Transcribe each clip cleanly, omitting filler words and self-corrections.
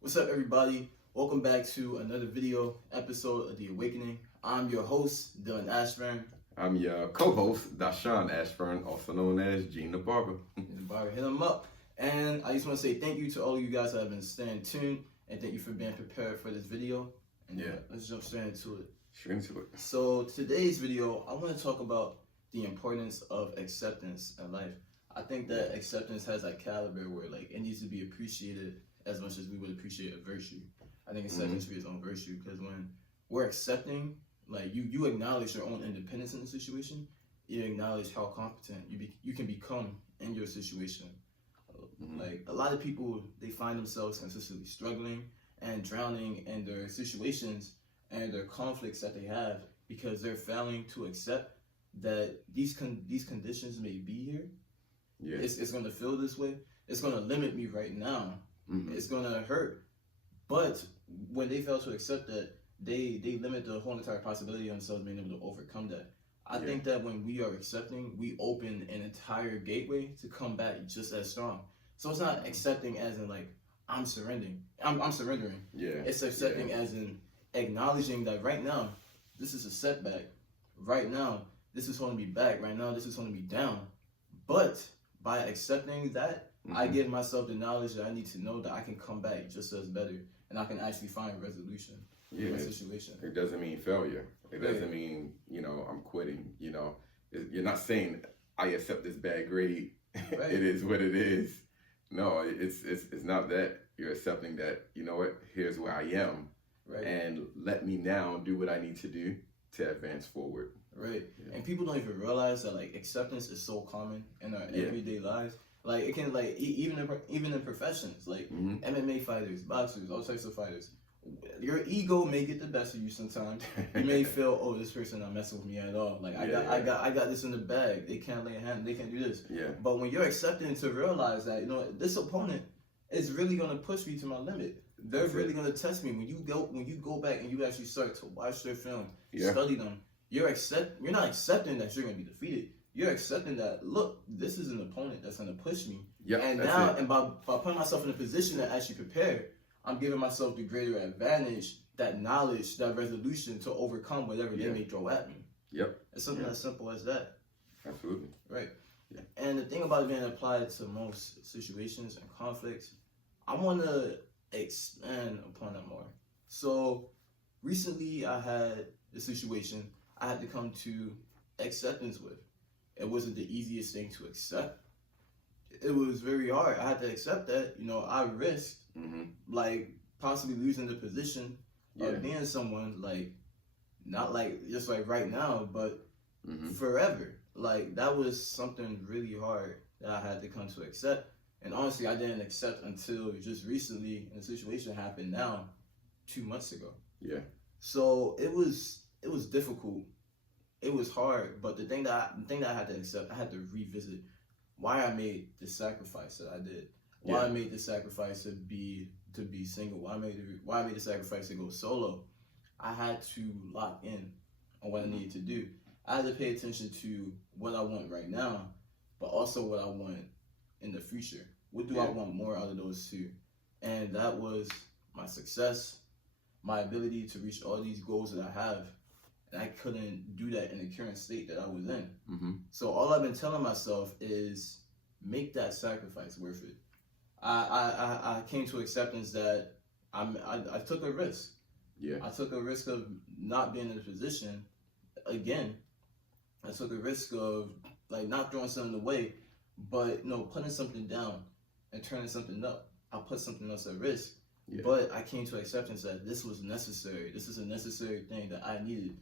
What's up, everybody? Welcome back to another video episode of The Awakening. I'm your host, Dylan Ashburn. I'm your co-host, Dashawn Ashburn, also known as Gene the Barber. Hit him up. And I just want to say thank you to all of you guys that have been staying tuned, and thank you for being prepared for this video. And let's jump straight into it. So today's video, I want to talk about the importance of acceptance in life. I think that acceptance has that caliber where like it needs to be appreciated as much as we would appreciate a virtue. I think acceptance is its own virtue, because when we're accepting, like you acknowledge your own independence in the situation, you acknowledge how competent you can become in your situation. Like a lot of people, they find themselves consistently struggling and drowning in their situations and their conflicts that they have because they're failing to accept that these conditions may be here. It's going to feel this way. It's going to limit me right now. It's going to hurt. But when they fail to accept that, they limit the whole entire possibility of themselves being able to overcome that. I think that when we are accepting, we open an entire gateway to come back just as strong. So it's not accepting as in like, I'm surrendering. I'm surrendering. It's accepting as in acknowledging that right now, this is a setback. Right now, this is holding me back. Right now, this is holding me down. But by accepting that, I give myself the knowledge that I need to know that I can come back just as better, and I can actually find resolution in my situation. It doesn't mean failure. It doesn't mean, I'm quitting. You're not saying I accept this bad grade. It is what it is. No, it's not that. You're accepting that, here's where I am. And let me now do what I need to do to advance forward. And people don't even realize that like acceptance is so common in our everyday lives. Like it can like even in professions, like MMA fighters, boxers, all types of fighters. Your ego may get the best of you sometimes. You may feel, oh, this person not messing with me at all. Like I got this in the bag. They can't lay a hand. They can't do this. But when you're accepting to realize that this opponent is really gonna push me to my limit. They're really gonna test me. When you go back and you actually start to watch their film, study them, you're not accepting that you're gonna be defeated. You're accepting that, look, this is an opponent that's gonna push me. And now, and by putting myself in a position to actually prepare, I'm giving myself the greater advantage, that knowledge, that resolution to overcome whatever they may throw at me. It's something as simple as that. Absolutely. And the thing about it being applied to most situations and conflicts, I want to expand upon that more. So recently I had a situation I had to come to acceptance with. It wasn't the easiest thing to accept. It was very hard. I had to accept that, I risked like possibly losing the position of being someone like, not like just like right now, but forever. Like that was something really hard that I had to come to accept. And honestly, I didn't accept until just recently, and the situation happened now 2 months ago. So it was difficult. It was hard, but the thing that I had to accept, I had to revisit why I made the sacrifice that I did. Why I made the sacrifice to be single. Why I made the sacrifice to go solo. I had to lock in on what I needed to do. I had to pay attention to what I want right now, but also what I want in the future. What do I want more out of those two? And that was my success, my ability to reach all these goals that I have. And I couldn't do that in the current state that I was in. So all I've been telling myself is make that sacrifice worth it. I came to acceptance that I took a risk. I took a risk of not being in a position again. I took a risk of like not throwing something away, but putting something down and turning something up. I put something else at risk. But I came to acceptance that this was necessary. This is a necessary thing that I needed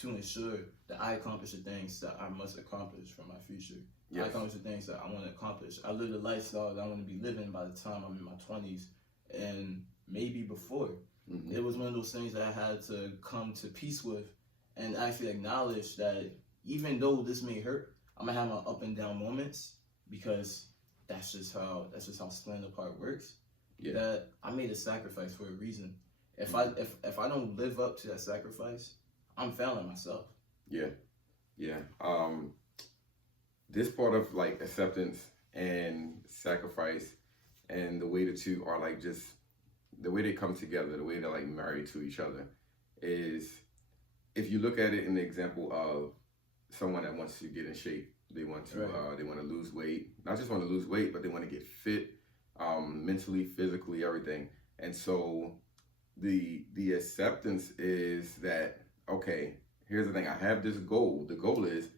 to ensure that I accomplish the things that I must accomplish for my future. I accomplish the things that I want to accomplish. I live the lifestyle that I want to be living by the time I'm in my 20s and maybe before. It was one of those things that I had to come to peace with and actually acknowledge that even though this may hurt, I'm gonna have my up and down moments, because that's just how Splendor Part works. That I made a sacrifice for a reason. If I don't live up to that sacrifice, I'm failing myself. This part of like acceptance and sacrifice, and the way the two are like just the way they come together, the way they're like married to each other, is if you look at it in the example of someone that wants to get in shape, they want to they want to lose weight, not just want to lose weight, but they want to get fit, mentally, physically, everything. And so the acceptance is that, okay, here's the thing, I have this goal. The goal is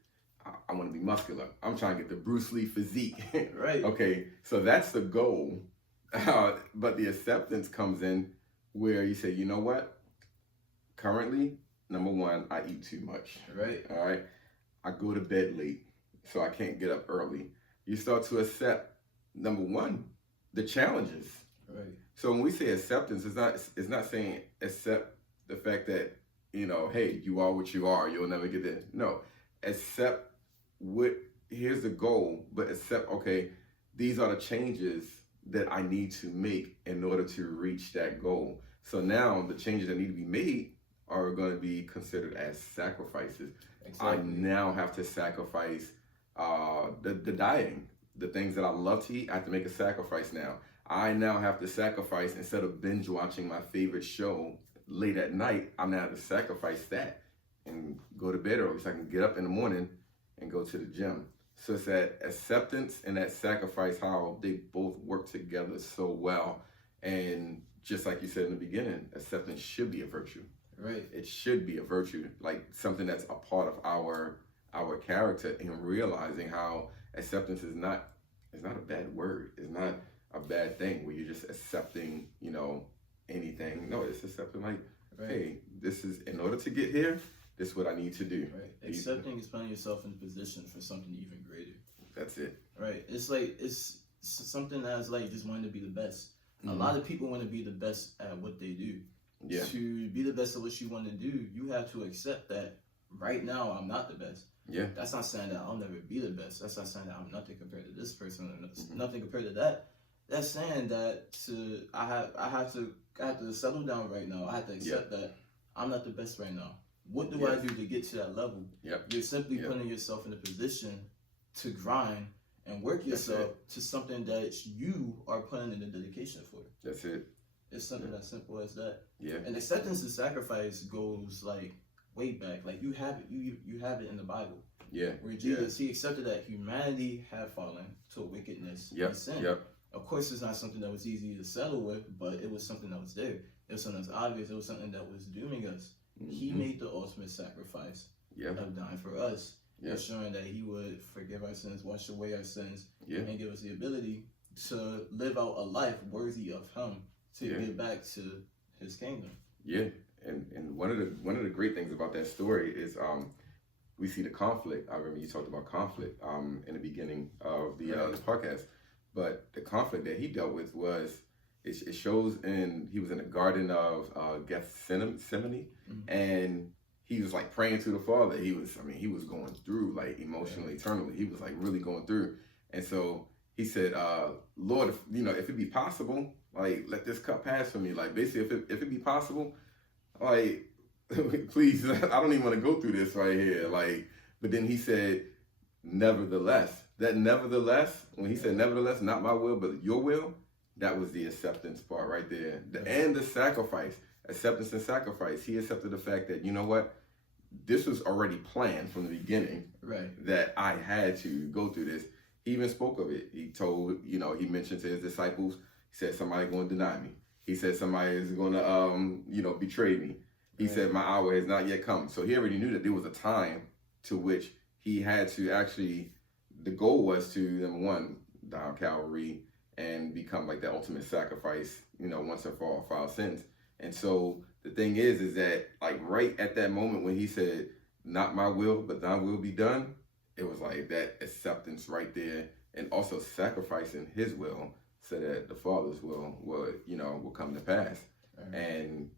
I want to be muscular. I'm trying to get the Bruce Lee physique. Right. Okay, so that's the goal. But the acceptance comes in where you say, you know what? Currently, number one, I eat too much. Right. All right. I go to bed late, so I can't get up early. You start to accept, number one, the challenges. Right. So when we say acceptance, it's not saying accept the fact that, you know, hey, you are what you are, you'll never get there. No, accept here's the goal, but accept, okay, these are the changes that I need to make in order to reach that goal. So now the changes that need to be made are going to be considered as sacrifices. Exactly. I now have to sacrifice the dieting, the things that I love to eat. I have to make a sacrifice now. I now have to sacrifice, instead of binge watching my favorite show late at night, I'm now have to sacrifice that and go to bed early so I can get up in the morning and go to the gym. So it's that acceptance and that sacrifice, how they both work together so well. And just like you said in the beginning, acceptance should be a virtue. Right. It should be a virtue, like something that's a part of our character, and realizing how acceptance is not a bad word. It's not a bad thing where you're just accepting, you know, anything. No, it's accepting like, right, hey, this is, in order to get here, this is what I need to do. Right. Accepting is putting yourself in position for something even greater. That's it. Right. It's like, it's something that's like just wanting to be the best. Mm-hmm. A lot of people want to be the best at what they do. Yeah. To be the best at what you want to do, you have to accept that right now I'm not the best. Yeah. That's not saying that I'll never be the best. That's not saying that I'm nothing compared to this person or nothing compared to that. That's saying that I have to settle down right now. I have to accept that I'm not the best right now. What do I do to get to that level? Yep. You're simply putting yourself in a position to grind and work yourself to something that you are putting in the dedication for. That's it. It's something as simple as that. Yeah. And acceptance and sacrifice goes like way back. Like you have it. You have it in the Bible. Yeah. Where Jesus, he accepted that humanity had fallen to wickedness and sin. Yep. Of course, it's not something that was easy to settle with, but it was something that was there. It was something that's obvious. It was something that was dooming us. Mm-hmm. He made the ultimate sacrifice of dying for us, ensuring that he would forgive our sins, wash away our sins, and give us the ability to live out a life worthy of him, to get back to his kingdom. Yeah, and one of the great things about that story is we see the conflict. I remember you talked about conflict in the beginning of the podcast, but the conflict that he dealt with was, it shows he was in the Garden of Gethsemane, and he was like praying to the Father. He was going through, like, emotionally, eternally. He was like really going through, and so he said, Lord, if it be possible, like, let this cup pass from me. Like, basically, if it be possible, like, please, I don't even want to go through this right here. Like, but then he said, nevertheless. That nevertheless, when he said nevertheless, not my will, but your will, that was the acceptance part right there. And the sacrifice, acceptance and sacrifice. He accepted the fact that, you know what, this was already planned from the beginning, that I had to go through this. He even spoke of it. He told, he mentioned to his disciples, he said, somebody's going to deny me. He said, somebody is going to, betray me. He said, my hour has not yet come. So he already knew that there was a time to which he had to actually, the goal was to, number one, die on Calvary and become like that ultimate sacrifice, once and for all our sins. And so the thing is that, like, right at that moment when he said, not my will, but thine will be done, it was like that acceptance right there, and also sacrificing his will so that the Father's will come to pass. And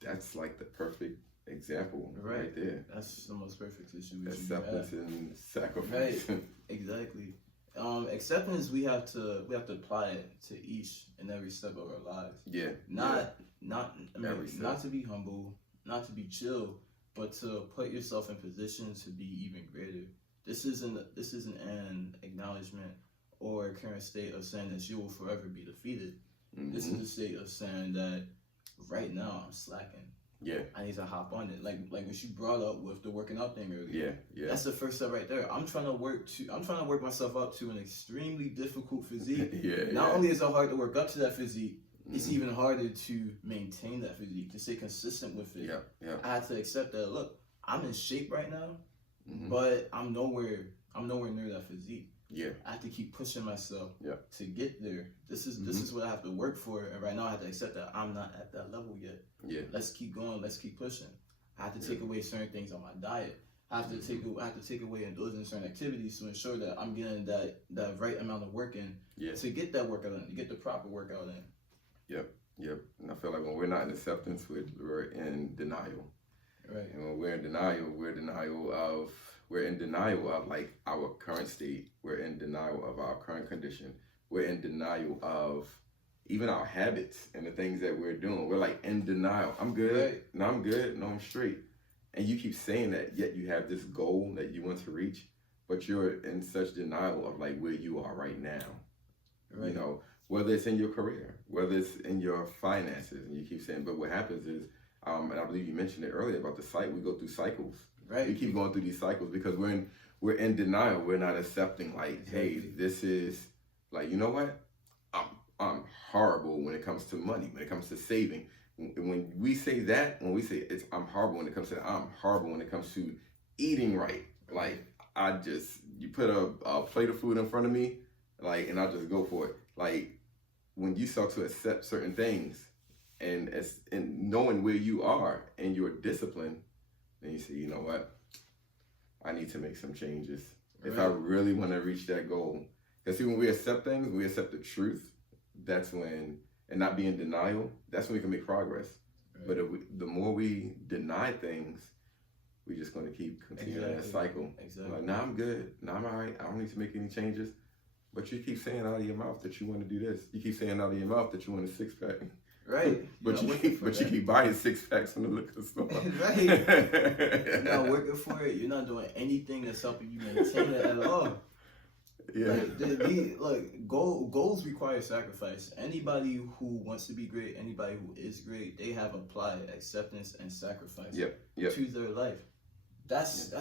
that's like the perfect example right there. That's the most perfect situation. Acceptance and sacrifice. Right. Exactly. Acceptance, we have to apply it to each and every step of our lives. Yeah. Not to be humble, not to be chill, but to put yourself in position to be even greater. This isn't an acknowledgement or a current state of saying that you will forever be defeated. This is a state of saying that right now I'm slacking. Yeah. I need to hop on it. Like what you brought up with the working out thing earlier. Yeah. Yeah. That's the first step right there. I'm trying to work myself up to an extremely difficult physique. Yeah. Not only is it hard to work up to that physique, it's even harder to maintain that physique, to stay consistent with it. Yeah. Yeah. I had to accept that. Look, I'm in shape right now, but I'm nowhere near that physique. Yeah. I have to keep pushing myself to get there. This is what I have to work for, and right now I have to accept that I'm not at that level yet. Yeah. Let's keep going. Let's keep pushing. I have to take away certain things on my diet. I have to take away indulging certain activities to ensure that I'm getting that right amount of work in to get that workout in, to get the proper workout in. Yep. And I feel like when we're not in acceptance, we're in denial. Right. And when we're in denial, we're in denial of like our current state. We're in denial of our current condition. We're in denial of even our habits and the things that we're doing. We're like in denial. I'm good. Right. No, I'm good. No, I'm straight. And you keep saying that, yet you have this goal that you want to reach, but you're in such denial of like where you are right now. Right. You know, whether it's in your career, whether it's in your finances, and you keep saying, but what happens is, and I believe you mentioned it earlier about the cycle, we go through cycles. Right. We keep going through these cycles because we're in denial. We're not accepting like, hey, this is like, you know what? I'm horrible when it comes to money, when it comes to saving. When we say that, when we say I'm horrible when it comes to that, I'm horrible when it comes to eating right. Like you put a plate of food in front of me, like, and I just go for it. Like when you start to accept certain things and knowing where you are and your discipline, then you say, you know what? I need to make some changes if I really want to reach that goal. Because see, when we accept things, we accept the truth. That's when, and not be in denial, that's when we can make progress. Right. But the more we deny things, we're just going to keep continuing that cycle. Exactly. Like, nah, I'm good. Nah, I'm all right. I don't need to make any changes. But you keep saying out of your mouth that you want to do this. You keep saying out of your mouth that you want a six-pack. Right. But you keep buying six-packs from the liquor store. Right. You're not working for it. You're not doing anything that's helping you maintain it at all. Yeah. Like, goals require sacrifice. Anybody who wants to be great, anybody who is great, they have applied acceptance and sacrifice to their life. That's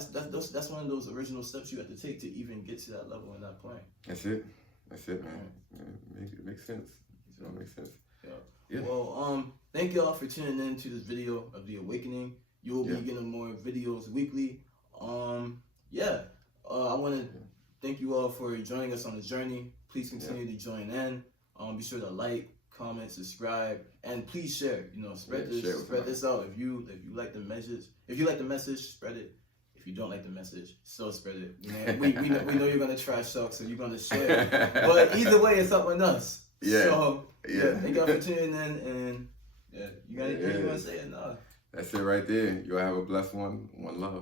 one of those original steps you have to take to even get to that level and that point. That's it, man. It makes sense. It makes sense. Yeah. Well, thank y'all for tuning in to this video of The Awakening. You will be getting more videos weekly. I want to thank you all for joining us on the journey. Please continue to join in. Be sure to like, comment, subscribe, and please share. Spread this out. If you like the message, spread it. If you don't like the message, still spread it. We know you're gonna trash talk, so you're gonna share. But either way, it's up on us. Yeah. So thank y'all for tuning in, and you got anything you want to say? No. That's it right there. You'll have a blessed one. One love.